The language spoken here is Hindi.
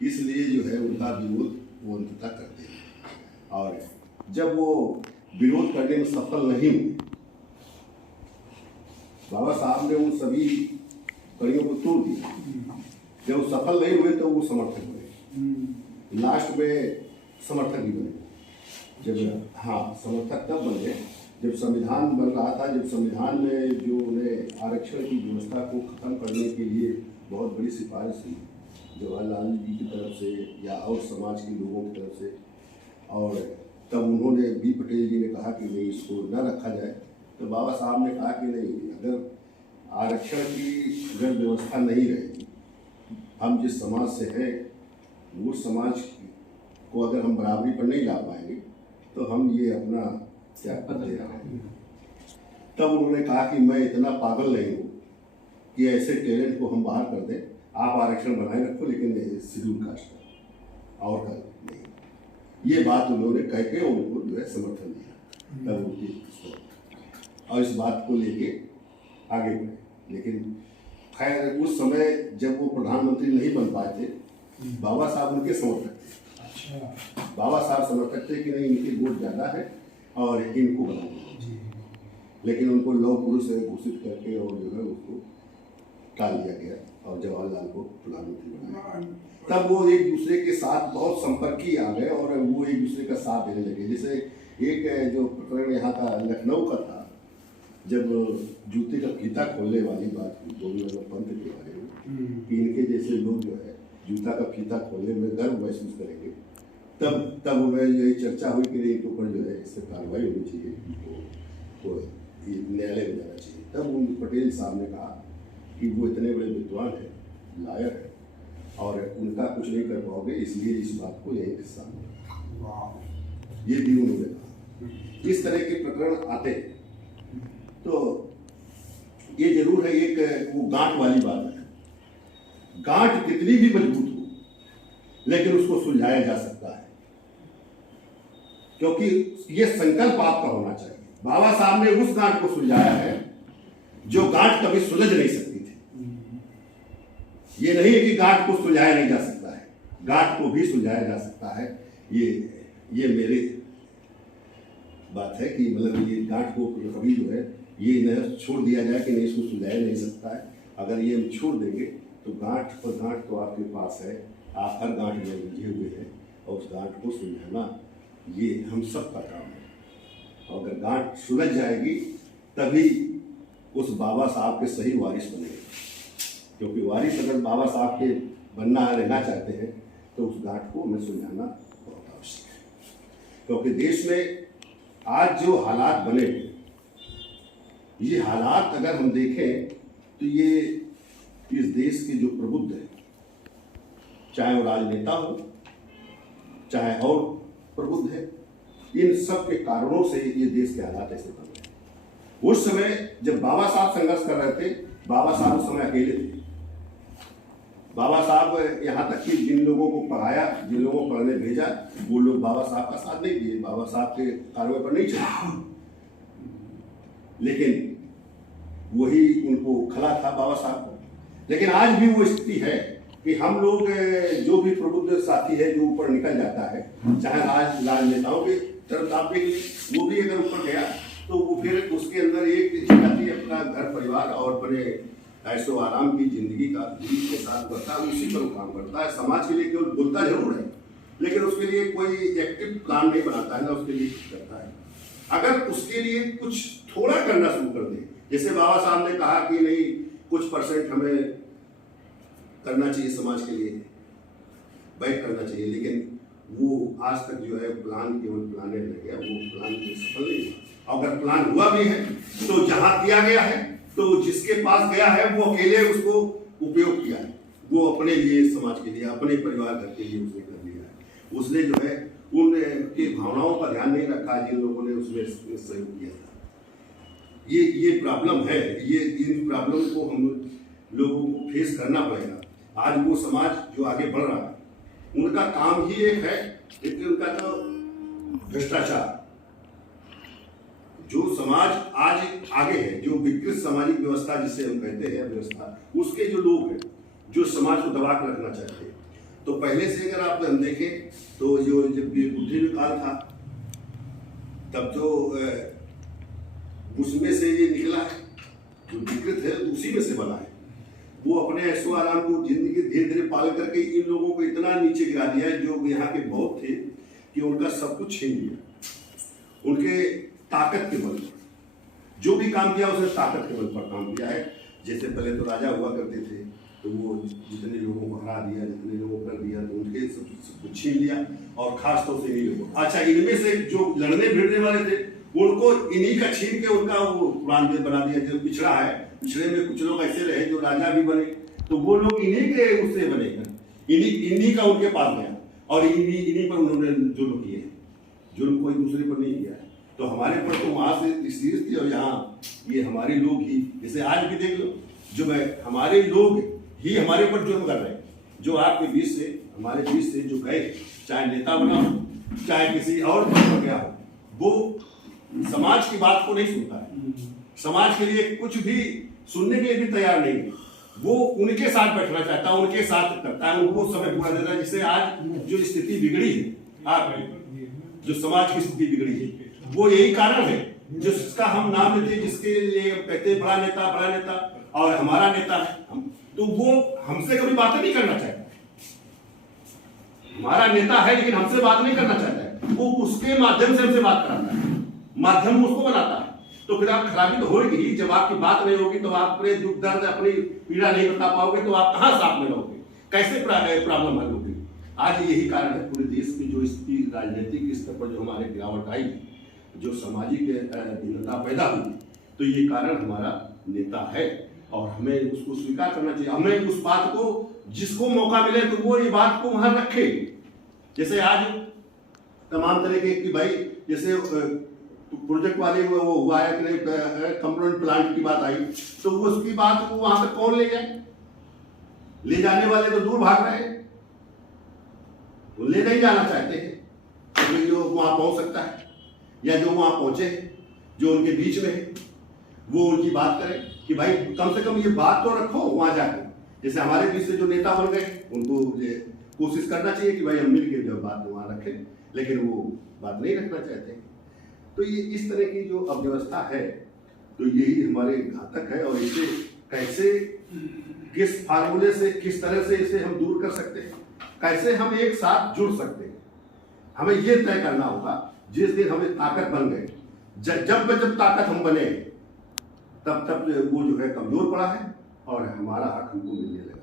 इसलिए जो है उनका विरोध वो अंततः करते हैं। और जब वो विरोध करने में सफल नहीं हुए, बाबा साहब ने उन सभी कड़ियों को तोड़ दिया। जब वो सफल नहीं हुए तो वो समर्थक बने, लास्ट में समर्थक भी बने। जब समर्थक तब बने जब संविधान बन रहा था, जब संविधान में जो उन्हें आरक्षण की व्यवस्था को खत्म करने के लिए बहुत बड़ी सिफारिश हुई जवाहरलाल जी की तरफ से या और समाज के लोगों की तरफ से, और तब उन्होंने बी पटेल जी ने कहा कि नहीं, इसको न रखा जाए। तो बाबा साहब ने कहा कि नहीं, अगर आरक्षण की अगर व्यवस्था नहीं रहेगी, हम जिस समाज से हैं वो समाज को अगर हम बराबरी पर नहीं ला पाएंगे तो हम ये अपना क्या दे रहे हैं। तब उन्होंने कहा कि मैं इतना पागल नहीं हूँ कि ऐसे टैलेंट को हम बाहर कर दें, आप आरक्षण बनाए रखो लेकिन शेड्यूल कास्ट और कर नहीं। ये बात उन्होंने कह के उनको जो है समर्थन दिया तब उनकी, और इस बात को लेके आगे बढ़े। लेकिन खैर उस समय जब वो प्रधानमंत्री नहीं बन पाए थे, बाबा साहब उनके समर्थक थे। अच्छा। बाबा साहब समर्थक थे कि नहीं, इनकी वोट ज़्यादा है और इनको बनाएंगे, लेकिन उनको लौह पुरुष घोषित करके और जो है उसको टाल दिया गया और जवाहरलाल को प्रधानमंत्री बनाया। तब वो एक दूसरे के साथ बहुत संपर्की आ गए और वो एक दूसरे का साथ देने लगे। जैसे एक जो प्रकरण यहाँ का लखनऊ का था, जब जूते का फीता खोलने वाली बात हुई गोविंद पंत के बारे में कि इनके जैसे लोग जो है जूता का फीता खोलने में गर्व महसूस करेंगे, तब हमें यही चर्चा हुई कि इनके ऊपर जो है इस पर कार्रवाई होनी चाहिए, तो न्यायालय में जाना चाहिए। तब उन पटेल साहब ने कहा कि वो इतने बड़े विद्वान हैं, लायक है, और उनका कुछ नहीं कर पाओगे, इसलिए इस बात को यही हिस्सा ये भी उन्होंने कहा। इस तरह के प्रकरण आते हैं तो ये जरूर है, एक वो गांठ वाली बात है। गांठ कितनी भी मजबूत हो लेकिन उसको सुलझाया जा सकता है, क्योंकि ये संकल्प आपका होना चाहिए। बाबा साहब ने उस गांठ को सुलझाया है जो गांठ कभी सुलझ नहीं सकती थी। ये नहीं है कि गांठ को सुलझाया नहीं जा सकता है, गांठ को भी सुलझाया जा सकता है। ये मेरी बात है कि मतलब ये गांठ को कभी जो है ये न छोड़ दिया जाए कि नहीं, इसको सुलझाया नहीं सकता है। अगर ये हम छोड़ देंगे तो गांठ पर गांठ तो आपके पास है, आप हर गांठ में उलझे हुए हैं, और उस गांठ को सुलझाना ये हम सब का काम है। और अगर गांठ सुलझ जाएगी तभी उस बाबा साहब के सही वारिस बनेंगे, क्योंकि वारिस अगर बाबा साहब के बनना रहना चाहते हैं तो उस गांठ को हमें सुलझाना बहुत आवश्यक है। क्योंकि देश में आज जो हालात बने, ये हालात अगर हम देखें तो ये इस देश के जो प्रबुद्ध हैं, चाहे वो राजनेता हो चाहे और प्रबुद्ध है, इन सब के कारणों से ये देश के हालात ऐसे बन गए। उस समय जब बाबा साहब संघर्ष कर रहे थे, बाबा साहब उस समय अकेले थे। बाबा साहब यहाँ तक कि जिन लोगों को पढ़ाया, जिन लोगों को पढ़ने भेजा, वो लोग बाबा साहब का साथ नहीं दिए, बाबा साहब के कार्रवाई पर नहीं चले, लेकिन वही उनको खला था बाबा साहब को। लेकिन आज भी वो स्थिति है कि हम लोग जो भी प्रबुद्ध साथी है जो ऊपर निकल जाता है, चाहे राजनेताओं की तरफ आप देख लीजिए, वो भी अगर ऊपर गया तो वो फिर उसके अंदर एक जाति अपना घर परिवार और अपने ऐशो आराम की जिंदगी का के साथ करता है, उसी पर काम करता है। समाज के लिए केवल बोलता जरूर है, लेकिन उसके लिए कोई एक्टिव प्लान नहीं बनाता है ना उसके लिए कुछ करता है। अगर उसके लिए कुछ थोड़ा करना शुरू कर दे, जैसे बाबा साहब ने कहा कि नहीं कुछ परसेंट हमें करना चाहिए समाज के लिए, बैक करना चाहिए, लेकिन वो आज तक जो है प्लान केवल प्लान रह गया, वो प्लान सफल नहीं हुआ। अगर प्लान हुआ भी है तो जहां किया गया है तो जिसके पास गया है वो अकेले उसको उपयोग किया है, वो अपने लिए, समाज के लिए, अपने परिवार घर के लिए उसने कर लिया है। उसने जो है उनके भावनाओं का ध्यान नहीं रखा जिन लोगों ने उसमें सहयोग किया था। ये प्रॉब्लम है, ये इन प्रॉब्लम को हम लोगों को फेस करना पड़ेगा। आज वो समाज जो आगे बढ़ रहा है उनका काम ही एक है, लेकिन उनका तो भ्रष्टाचार। जो समाज आज आगे है, जो विकृत सामाजिक व्यवस्था जिसे हम कहते हैं व्यवस्था, उसके जो लोग हैं जो समाज को दबा कर रखना चाहते हैं, तो पहले से अगर आप हम देखें तो जो जब ये बुद्धि काल था तब जो उसमें से ये निकला है, जो विकृत है उसी में से बना है। वो अपने ऐशो आराम को जिंदगी धीरे धीरे पाल करके इन लोगों को इतना नीचे गिरा दिया है जो यहाँ के बहुत थे कि उनका सब कुछ छीन लिया। उनके ताकत के बल पर जो भी काम किया उसने ताकत के बल पर काम किया है। जैसे पहले तो राजा हुआ करते थे तो वो जितने लोगों को हरा दिया, जितने लोगों को कर दिया, तो उनके सब कुछ छीन लिया। और खास तौर से इन्हीं लोगों, अच्छा इनमें से जो लड़ने भिड़ने वाले थे उनको इन्हीं का छीन के उनका वो पुरान बना दिया। जो पिछड़ा है, पिछड़े में कुछ लोग ऐसे रहे जो राजा भी बने, तो वो लोग इन्हीं के उससे बनेगा, इन्हीं का उनके पास गया और इन्हीं पर उन्होंने जुल्म किए। जुल्म कोई दूसरे पर नहीं किया है। तो हमारे पर तो वहां से सीरीज थी और यहाँ ये हमारे लोग ही, जैसे आज भी देख लो, जो हमारे लोग ही हमारे पर जुल्म कर रहे हैं। जो आपके बीच से, हमारे बीच से जो गए, चाहे नेता बना हो, चाहे किसी और पद पर गया हो, वो समाज की बात को नहीं सुनता है, समाज के लिए कुछ भी सुनने के लिए भी तैयार नहीं है। वो उनके साथ बैठना चाहता है, उनके साथ करता है, उनको समय पूरा देता है। जिससे आज जो स्थिति बिगड़ी है, आप जो समाज की स्थिति बिगड़ी है, वो यही कारण है जिसका हम नाम लेते हैं, जिसके लिए कहते हैं बड़ा नेता और हमारा नेता है, तो वो हमसे कभी बातें नहीं करना चाहता। हमारा नेता है लेकिन हमसे बात नहीं करना चाहता है, वो उसके माध्यम से हमसे बात कराता है, माध्यम उसको बनाता है। तो फिर आप खराबी तो होगी। जब आपकी बात नहीं होगी तो आप अपने दुख दर्द, अपनी पीड़ा नहीं बता पाओगे, तो आप कहां साथ में रहोगे, कैसे प्रॉब्लम हल होगी। आज यही कारण है पूरे देश की जो स्थिति, राजनीतिक स्तर पर जो हमारे गिरावट आई, जो सामाजिक भिन्नता पैदा हुई, तो ये कारण हमारा नेता है और हमें उसको स्वीकार करना चाहिए। हमें उस बात को, जिसको मौका मिले तो वो ये बात को वहां रखे। जैसे आज तमाम तरह के कि भाई, जैसे प्रोजेक्ट वाले वो हुआ है कि कंपोनेंट प्लांट की बात आई, तो उसकी बात को वहां तक कौन ले जाए? ले जाने वाले तो दूर भाग रहे हैं, वो ले नहीं जाना चाहते हैं। तो जो वहां पहुंच सकता है या जो वहां पहुंचे, जो उनके बीच में है, वो उनकी बात करें कि भाई कम से कम ये बात तो रखो वहां जाकर। जैसे हमारे बीच से जो नेता बन गए, उनको कोशिश करना चाहिए कि भाई हम मिलकर जो बात वहां रखें, लेकिन वो बात नहीं रखना चाहते। तो ये इस तरह की जो अव्यवस्था है, तो यही हमारे घातक है। और इसे कैसे, किस फार्मूले से, किस तरह से इसे हम दूर कर सकते हैं, कैसे हम एक साथ जुड़ सकते हैं, हमें ये तय करना होगा। जिस दिन हमें ताकत बन गए, जब ताकत हम बने, तब वो जो है कमजोर पड़ा है और हमारा हक हमको मिलने लगा।